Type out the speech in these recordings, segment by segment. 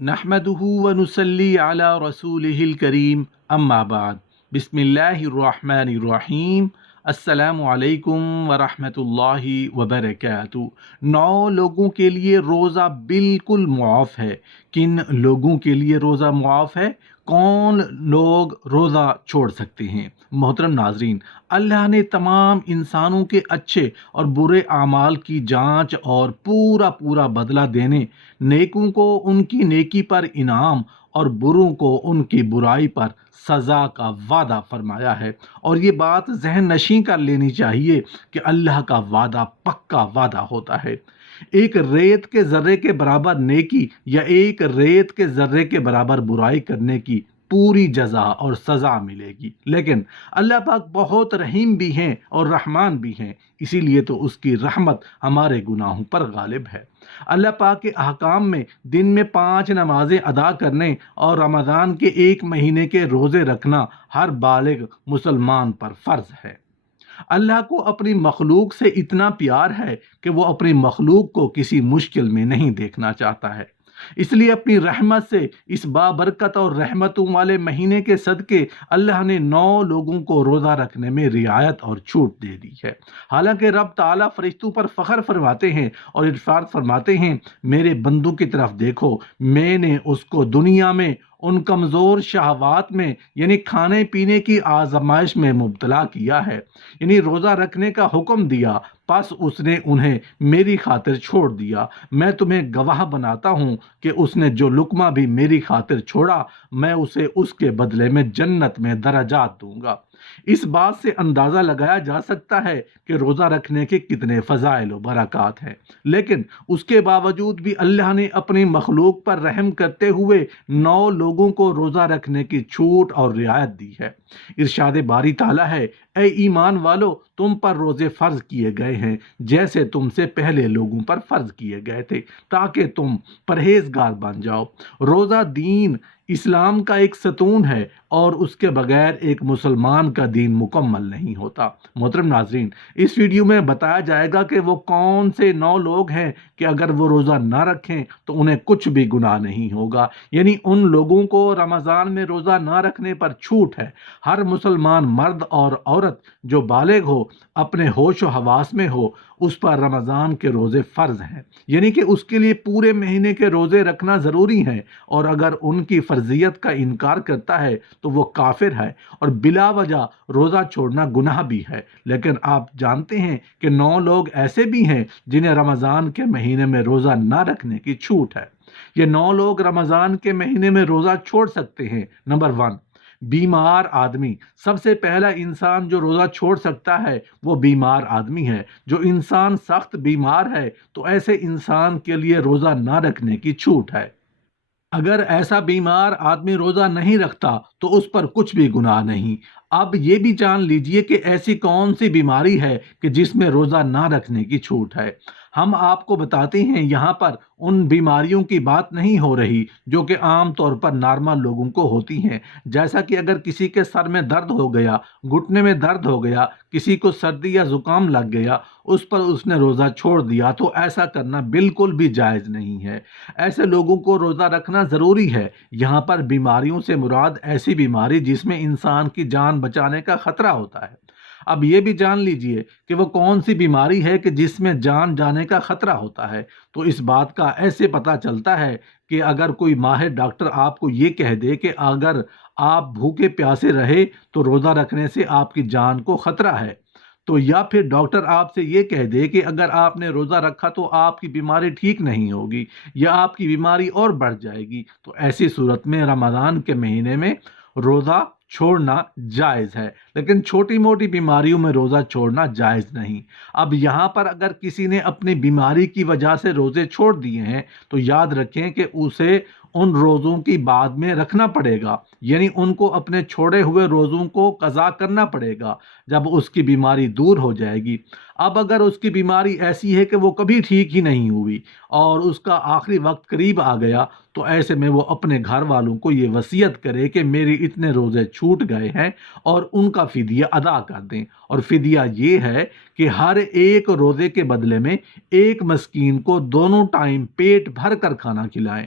نحمده ونصلي على رسوله الكريم اما بعد بسم اللہ الرحمن الرحیم السلام علیکم ورحمۃ اللہ وبرکاتہ۔ 9 لوگوں کے لیے روزہ بالکل معاف ہے۔ کن لوگوں کے لیے روزہ معاف ہے؟ کون لوگ روزہ چھوڑ سکتے ہیں؟ محترم ناظرین، اللہ نے تمام انسانوں کے اچھے اور برے اعمال کی جانچ اور پورا بدلہ دینے، نیکوں کو ان کی نیکی پر انعام اور بروں کو ان کی برائی پر سزا کا وعدہ فرمایا ہے۔ اور یہ بات ذہن نشین کر لینی چاہیے کہ اللہ کا وعدہ پکا وعدہ ہوتا ہے۔ ایک ریت کے ذرے کے برابر نیکی یا ایک ریت کے ذرے کے برابر برائی کرنے کی پوری جزا اور سزا ملے گی، لیکن اللہ پاک بہت رحیم بھی ہیں اور رحمان بھی ہیں، اسی لیے تو اس کی رحمت ہمارے گناہوں پر غالب ہے۔ اللہ پاک کے احکام میں دن میں 5 نمازیں ادا کرنے اور رمضان کے 1 مہینے کے روزے رکھنا ہر بالغ مسلمان پر فرض ہے۔ اللہ کو اپنی مخلوق سے اتنا پیار ہے کہ وہ اپنی مخلوق کو کسی مشکل میں نہیں دیکھنا چاہتا ہے، اس لیے اپنی رحمت سے اس بابرکت اور رحمتوں والے مہینے کے صدقے اللہ نے 9 لوگوں کو روزہ رکھنے میں رعایت اور چھوٹ دے دی ہے۔ حالانکہ رب تعالیٰ فرشتوں پر فخر فرماتے ہیں اور ارشاد فرماتے ہیں، میرے بندوں کی طرف دیکھو، میں نے اس کو دنیا میں ان کمزور شہوات میں یعنی کھانے پینے کی آزمائش میں مبتلا کیا ہے، یعنی روزہ رکھنے کا حکم دیا، پس اس نے انہیں میری خاطر چھوڑ دیا۔ میں تمہیں گواہ بناتا ہوں کہ اس نے جو لقمہ بھی میری خاطر چھوڑا، میں اسے اس کے بدلے میں جنت میں درجات دوں گا۔ اس بات سے اندازہ لگایا جا سکتا ہے کہ روزہ رکھنے کے کتنے فضائل و برکات ہیں، لیکن اس کے باوجود بھی اللہ نے اپنی مخلوق پر رحم کرتے ہوئے 9 لوگوں کو روزہ رکھنے کی چھوٹ اور رعایت دی ہے۔ ارشاد باری تعالیٰ ہے، اے ایمان والو، تم پر روزے فرض کیے گئے ہیں جیسے تم سے پہلے لوگوں پر فرض کیے گئے تھے، تاکہ تم پرہیزگار بن جاؤ۔ روزہ دین اسلام کا ایک ستون ہے اور اس کے بغیر ایک مسلمان کا دین مکمل نہیں ہوتا۔ محترم ناظرین، اس ویڈیو میں بتایا جائے گا کہ وہ کون سے 9 لوگ ہیں کہ اگر وہ روزہ نہ رکھیں تو انہیں کچھ بھی گناہ نہیں ہوگا، یعنی ان لوگوں کو رمضان میں روزہ نہ رکھنے پر چھوٹ ہے۔ ہر مسلمان مرد اور عورت جو بالغ ہو، اپنے ہوش و حواس میں ہو، اس پر رمضان کے روزے فرض ہیں، یعنی کہ اس کے لیے پورے مہینے کے روزے رکھنا ضروری ہے، اور اگر ان کی فرضیت کا انکار کرتا ہے تو وہ کافر ہے اور بلا وجہ روزہ چھوڑنا گناہ بھی ہے۔ لیکن آپ جانتے ہیں کہ 9 لوگ ایسے بھی ہیں جنہیں رمضان کے مہینے میں روزہ نہ رکھنے کی چھوٹ ہے۔ یہ 9 لوگ رمضان کے مہینے میں روزہ چھوڑ سکتے ہیں۔ نمبر 1، بیمار آدمی۔ سب سے پہلا انسان جو روزہ چھوڑ سکتا ہے وہ بیمار آدمی ہے۔ جو انسان سخت بیمار ہے تو ایسے انسان کے لیے روزہ نہ رکھنے کی چھوٹ ہے۔ اگر ایسا بیمار آدمی روزہ نہیں رکھتا تو اس پر کچھ بھی گناہ نہیں۔ اب یہ بھی جان لیجئے کہ ایسی کون سی بیماری ہے کہ جس میں روزہ نہ رکھنے کی چھوٹ ہے۔ ہم آپ کو بتاتے ہیں، یہاں پر ان بیماریوں کی بات نہیں ہو رہی جو کہ عام طور پر نارمل لوگوں کو ہوتی ہیں، جیسا کہ اگر کسی کے سر میں درد ہو گیا، گھٹنے میں درد ہو گیا، کسی کو سردی یا زکام لگ گیا، اس پر اس نے روزہ چھوڑ دیا، تو ایسا کرنا بالکل بھی جائز نہیں ہے۔ ایسے لوگوں کو روزہ رکھنا ضروری ہے۔ یہاں پر بیماریوں سے مراد ایسی بیماری جس میں انسان کی جان بچانے کا خطرہ ہوتا ہے۔ اب یہ بھی جان لیجئے کہ وہ کون سی بیماری ہے کہ جس میں جان جانے کا خطرہ ہوتا ہے۔ تو اس بات کا ایسے پتہ چلتا ہے کہ اگر کوئی ماہر ڈاکٹر آپ کو یہ کہہ دے کہ اگر آپ بھوکے پیاسے رہے تو روزہ رکھنے سے آپ کی جان کو خطرہ ہے، تو یا پھر ڈاکٹر آپ سے یہ کہہ دے کہ اگر آپ نے روزہ رکھا تو آپ کی بیماری ٹھیک نہیں ہوگی یا آپ کی بیماری اور بڑھ جائے گی، تو ایسی صورت میں رمضان کے مہینے میں روزہ چھوڑنا جائز ہے، لیکن چھوٹی موٹی بیماریوں میں روزہ چھوڑنا جائز نہیں۔ اب یہاں پر اگر کسی نے اپنی بیماری کی وجہ سے روزے چھوڑ دیے ہیں تو یاد رکھیں کہ اسے ان روزوں کی بعد میں رکھنا پڑے گا، یعنی ان کو اپنے چھوڑے ہوئے روزوں کو قضا کرنا پڑے گا جب اس کی بیماری دور ہو جائے گی۔ اب اگر اس کی بیماری ایسی ہے کہ وہ کبھی ٹھیک ہی نہیں ہوئی اور اس کا آخری وقت قریب آ گیا، تو ایسے میں وہ اپنے گھر والوں کو یہ وصیت کرے کہ میری اتنے روزے چھوٹ گئے ہیں اور ان کا فدیہ ادا کر دیں، اور فدیہ یہ ہے کہ ہر ایک روزے کے بدلے میں ایک مسکین کو دونوں ٹائم پیٹ بھر کر کھانا کھلائیں۔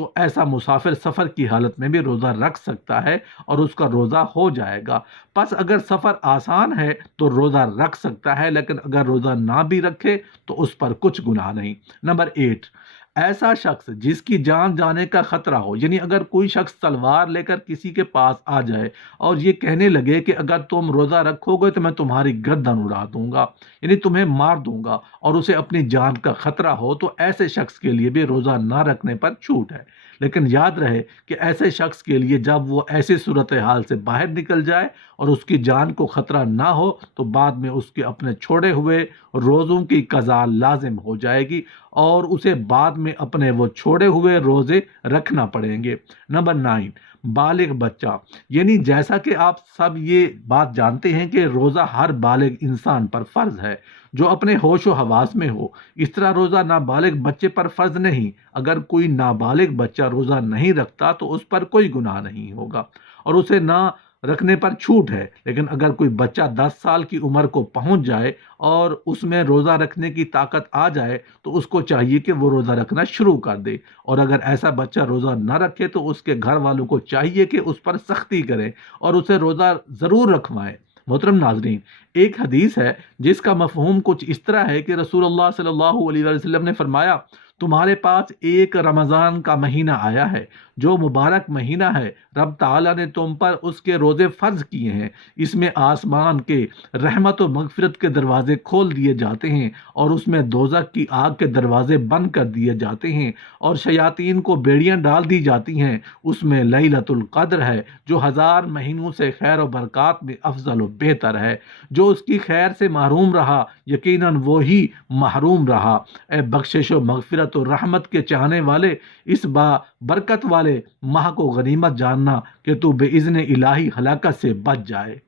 تو ایسا مسافر سفر کی حالت میں بھی روزہ رکھ سکتا ہے اور اس کا روزہ ہو جائے گا۔ پس اگر سفر آسان ہے تو روزہ رکھ سکتا ہے، لیکن اگر روزہ نہ بھی رکھے تو اس پر کچھ گناہ نہیں۔ نمبر 8، ایسا شخص جس کی جان جانے کا خطرہ ہو، یعنی اگر کوئی شخص تلوار لے کر کسی کے پاس آ جائے اور یہ کہنے لگے کہ اگر تم روزہ رکھو گے تو میں تمہاری گردن اڑا دوں گا، یعنی تمہیں مار دوں گا، اور اسے اپنی جان کا خطرہ ہو، تو ایسے شخص کے لیے بھی روزہ نہ رکھنے پر چھوٹ ہے۔ لیکن یاد رہے کہ ایسے شخص کے لیے جب وہ ایسی صورتحال سے باہر نکل جائے اور اس کی جان کو خطرہ نہ ہو تو بعد میں اس کے اپنے چھوڑے ہوئے روزوں کی قضا لازم ہو جائے گی اور اسے بعد میں اپنے وہ چھوڑے ہوئے روزے رکھنا پڑیں گے۔ نمبر 9، بالغ بچہ، یعنی جیسا کہ آپ سب یہ بات جانتے ہیں کہ روزہ ہر بالغ انسان پر فرض ہے جو اپنے ہوش و حواس میں ہو، اس طرح روزہ نابالغ بچے پر فرض نہیں۔ اگر کوئی نابالغ بچہ روزہ نہیں رکھتا تو اس پر کوئی گناہ نہیں ہوگا اور اسے نہ رکھنے پر چھوٹ ہے، لیکن اگر کوئی بچہ 10 سال کی عمر کو پہنچ جائے اور اس میں روزہ رکھنے کی طاقت آ جائے تو اس کو چاہیے کہ وہ روزہ رکھنا شروع کر دے، اور اگر ایسا بچہ روزہ نہ رکھے تو اس کے گھر والوں کو چاہیے کہ اس پر سختی کریں اور اسے روزہ ضرور رکھوائیں۔ محترم ناظرین، ایک حدیث ہے جس کا مفہوم کچھ اس طرح ہے کہ رسول اللہ صلی اللہ علیہ وسلم نے فرمایا، تمہارے پاس ایک رمضان کا مہینہ آیا ہے جو مبارک مہینہ ہے، رب تعالیٰ نے تم پر اس کے روزے فرض کیے ہیں، اس میں آسمان کے رحمت و مغفرت کے دروازے کھول دیے جاتے ہیں اور اس میں دوزخ کی آگ کے دروازے بند کر دیے جاتے ہیں اور شیاطین کو بیڑیاں ڈال دی جاتی ہیں، اس میں لیلۃ القدر ہے جو 1000 مہینوں سے خیر و برکات میں افضل و بہتر ہے، جو اس کی خیر سے محروم رہا یقیناً وہی محروم رہا۔ اے بخشش و مغفرت و رحمت کے چاہنے والے، اس برکت والے ماہ کو غنیمت جاننا کہ تو بِإِذْنِ الہی ہلاکت سے بچ جائے۔